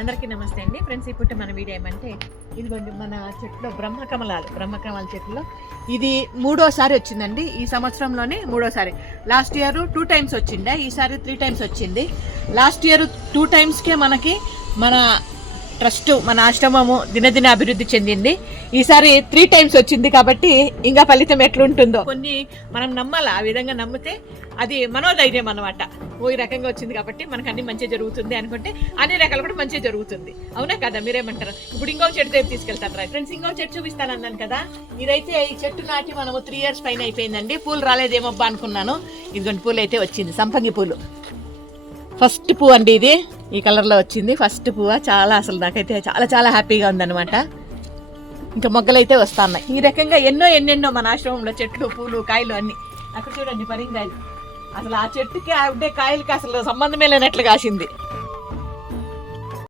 అందరికీ నమస్తే అండి ఫ్రెండ్స్. ఇప్పుడు మన వీడియో ఏమంటే ఇదిగోండి మన చెట్లో బ్రహ్మకమల చెట్లో ఇది మూడోసారి వచ్చిందండి. ఈ సంవత్సరంలోనే మూడోసారి. లాస్ట్ ఇయర్ 2 times వచ్చిండే, ఈసారి 3 times వచ్చింది. లాస్ట్ ఇయర్ 2 timesకే మనకి మన ట్రస్ట్ మన ఆశ్రమము దినదిన అభివృద్ధి చెందింది. ఈసారి 3 times వచ్చింది కాబట్టి ఇంకా ఫలితం ఎట్లుంటుందో కొన్ని మనం నమ్మాలి. ఆ విధంగా నమ్మితే అది మనోధైర్యం అనమాట. ఈ రకంగా వచ్చింది కాబట్టి మనకు అన్ని మంచి జరుగుతుంది అనుకుంటే అన్ని రకాలు కూడా మంచి జరుగుతుంది. అవునా కదా, మీరేమంటారు? ఇప్పుడు ఇంకో చెట్టు దగ్గర తీసుకెళ్తాను రా ఫ్రెండ్స్. ఇంకో చెట్టు చూపిస్తాను అన్నాను కదా. ఇదైతే ఈ చెట్టు నాటి మనము 3 years పైన అయిపోయిందండి. పూలు రాలేదేమోబ్బా అనుకున్నాను. ఇదిగోండి పూలు అయితే వచ్చింది, సంపంగి పూలు. ఫస్ట్ పువ్వు అండి ఇది, ఈ కలర్లో వచ్చింది ఫస్ట్ పువ్వు. చాలా అసలు నాకైతే చాలా చాలా హ్యాపీగా ఉందన్నమాట. ఇంకా మొగ్గలు అయితే వస్తున్నాయి. ఈ రకంగా ఎన్నెన్నో మన ఆశ్రమంలో చెట్లు, పూలు, కాయలు అన్ని. అక్కడ చూడండి పరింగాయలు. అసలు ఆ చెట్టుకి ఉండే కాయలకి అసలు సంబంధమే లేనట్లు కాసింది.